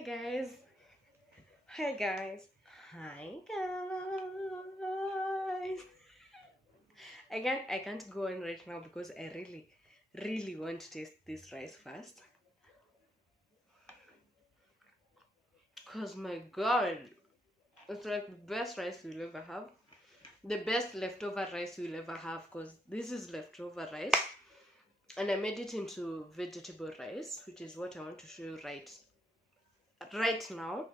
Hi guys. Hi guys. Hi guys. I can't go on right now because I really want to taste this rice first. Cause my god, it's like the best rice you'll ever have. The best leftover rice you'll ever have, because this is leftover rice. And I made it into vegetable rice, which is what I want to show you right now.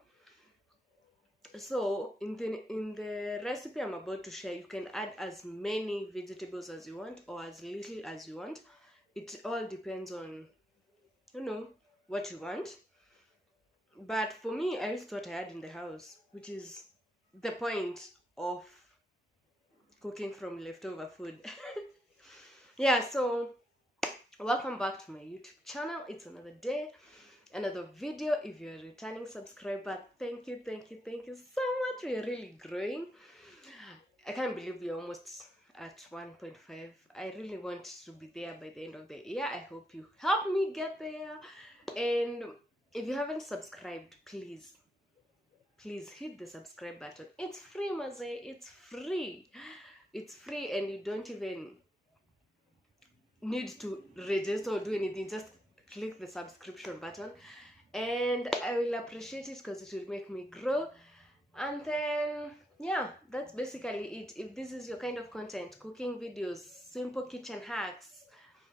So in the recipe I'm about to share, you can add as many vegetables as you want or as little as you want. It all depends on what you want. But for me, I used what I had in the house, which is the point of cooking from leftover food. Yeah, so welcome back to my YouTube channel. It's another day, another video. If you're a returning subscriber, thank you so much. We are really growing. I can't believe we're almost at 1.5. I really want to be there by the end of the year. I hope you help me get there. And if you haven't subscribed, please hit the subscribe button. It's free, Maze. It's free, and you don't even need to register or do anything. Just click the subscription button and I will appreciate it because it will make me grow. And then yeah, that's basically it. If this is your kind of content, cooking videos, simple kitchen hacks,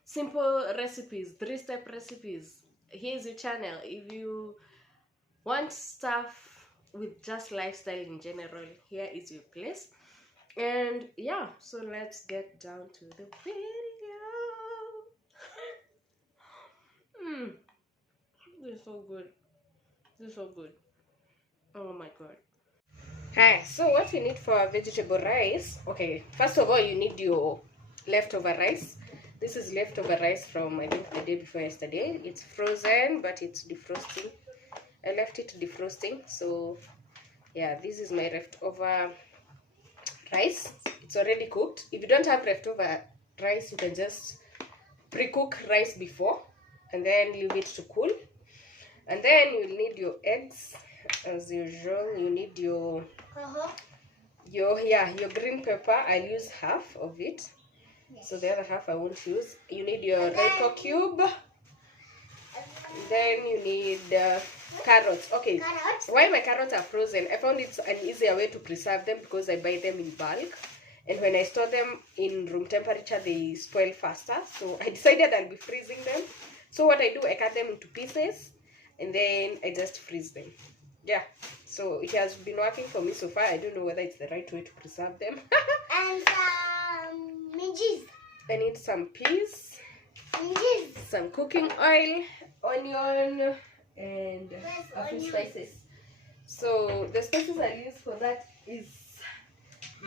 simple recipes, 3-step recipes, here's your channel. If you want stuff with just lifestyle in general, here is your place. And yeah, so let's get down to the video. This is so good. Oh my god. Hi, so what we need for our vegetable rice, okay, first of all you need your leftover rice. This is leftover rice from I think the day before yesterday. It's frozen but it's defrosting. I left it defrosting, so yeah, this is my leftover rice. It's already cooked. If you don't have leftover rice, you can just pre-cook rice before and then leave it to cool. And then you'll need your eggs as usual. You need your green pepper. I'll use half of it. Yes. So the other half I won't use. You need your Royco cube. Then you need carrots. Okay, why my carrots are frozen, I found it's an easier way to preserve them because I buy them in bulk, and when I store them in room temperature they spoil faster. So I decided I'll be freezing them. So what I do, I cut them into pieces and then I just freeze them. Yeah, so it has been working for me so far. I don't know whether it's the right way to preserve them. And some minjies. I need some peas, some cooking oil, onion, and a few spices. So the spices I use for that is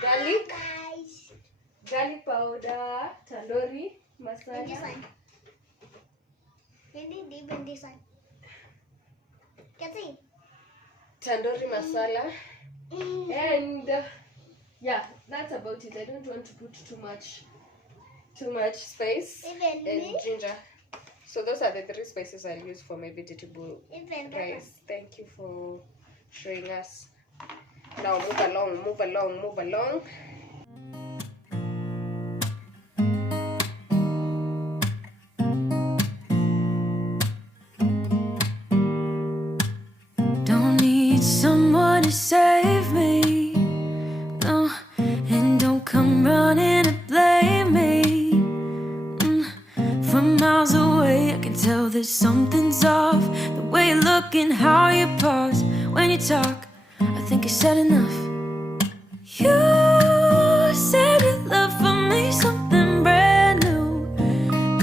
garlic, garlic powder, tandoori, masala. And this one. Even this one. Can see. Tandoori masala. And yeah, that's about it. I don't want to put too much spice. And ginger. So those are the 3 spices I use for my vegetable rice. Thank you for showing us. Now move along. Don't need someone to save me, no, and don't come running to blame me. From miles away I can tell that something's off. The way you look and how you pause when you talk, I think I said enough. You said your love for me something brand new.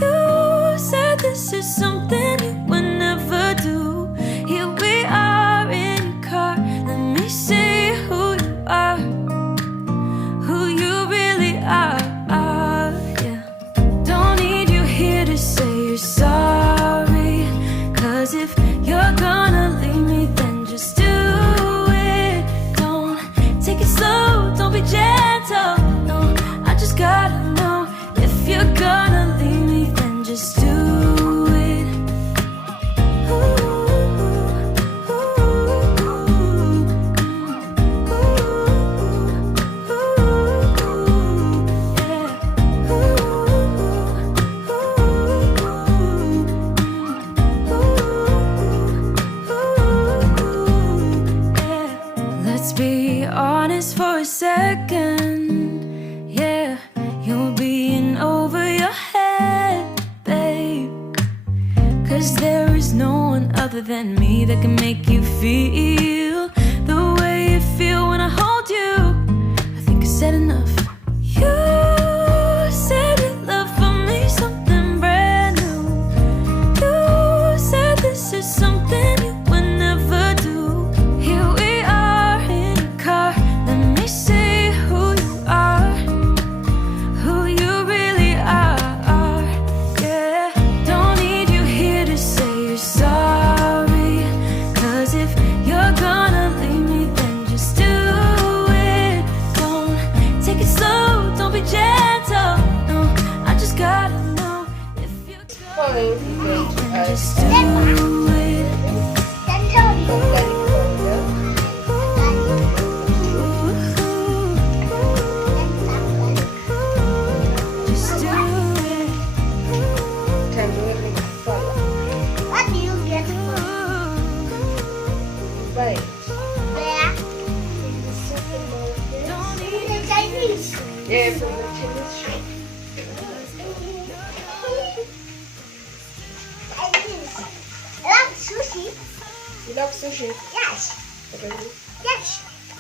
You said this is something you would never do. Here we are in your car, let me see who you are, who you really are. To say you're sorry, 'cause if you're gonna leave me, then just do it. Don't take it slow, don't be Let's be honest for a second. Yeah, you're being over your head, babe. 'Cause there is no one other than me that can make you feel the way you feel when I hold you. I think I said enough. You said your love for me something brand new. You said this is something you would never do. Here we are in a car. Let me see who you are, who you really are. Yeah, don't need you here to say you're sorry. 'Cause if you're gonna leave me, then just do it. Don't take it slow, don't be gentle. No, I just gotta know if you're Following gonna is going to then add just do it. Tandoori. garlic powder. Just do it. Tandoori masala. What do you get from Buy there? In the supermarket. The Chinese. yeah, from the Chinese shop. Chinese. I love sushi. You love sushi? Yes. Really? Yes.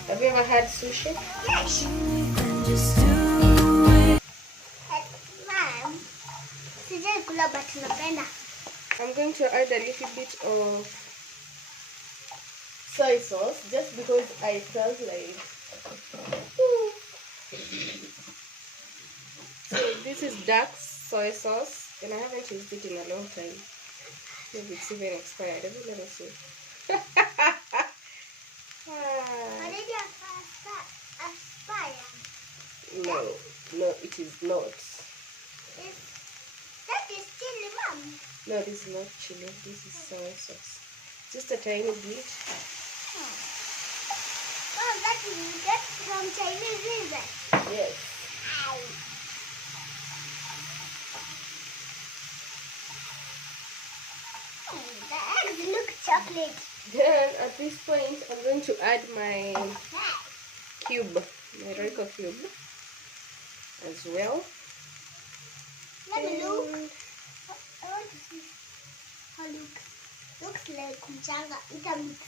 Have you ever had sushi? Yes. Then just do it. Mom, sijai kula but napenda. I'm going to add a little bit of soy sauce just because I felt like. So this is dark soy sauce and I haven't used it in a long time. Maybe it's even expired. Let me see. Already aspire. No, it is not. That is chili, Mom. No, this is not chili. This is soy sauce. Just a tiny bit. Mom, that is you get from Chinese, is it? Yes. Ow. The eggs look chocolate. Then at this point, I'm going to add my cube, my Royco cube as well. Let me look. I want to see how it looks. Looks like mchanga. It's a mix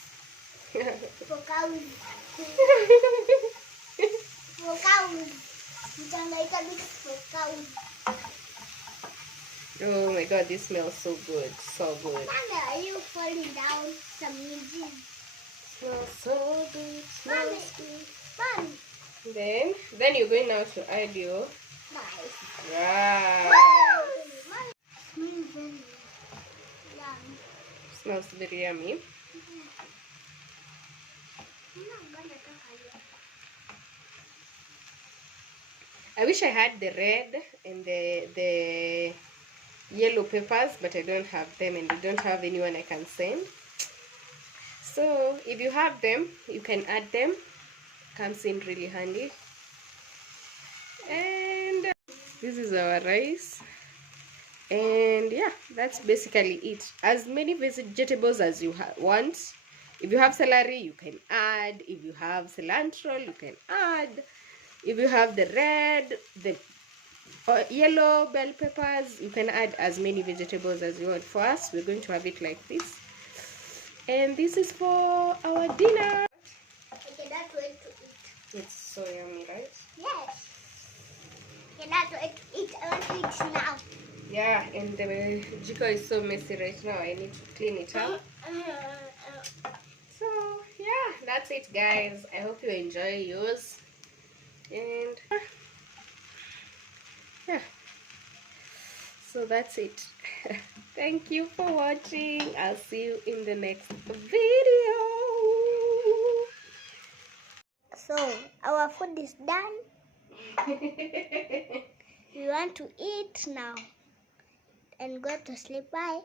for cows. For cows. Mchanga, it's a mix for cows. Oh my god, this smells so good, so good. Mama, are you falling down some engine? Smells so good, Mommy, smells good. Mommy, Then you're going now to add your nice. rice. Mommy, smells very yummy. Smells very yummy. I'm not gonna talk again. I wish I had the red and the yellow peppers, but I don't have them and I don't have anyone I can send. So if you have them, you can add them. Comes in really handy. And this is our rice. And yeah, that's basically it. As many vegetables as you want. If you have celery, you can add. If you have cilantro, you can add. If you have the red, the yellow bell peppers, you can add as many vegetables as you want. For us, we're going to have it like this. And this is for our dinner. I cannot wait to eat. It's so yummy, right? Yes. I cannot wait to eat. I want to eat now. Yeah, and the jiko is so messy right now. I need to clean it up. So yeah, that's it, guys. I hope you enjoy yours. And yeah, so that's it. Thank you for watching. I'll see you in the next video. So, our food is done. We want to eat now and go to sleep. Bye.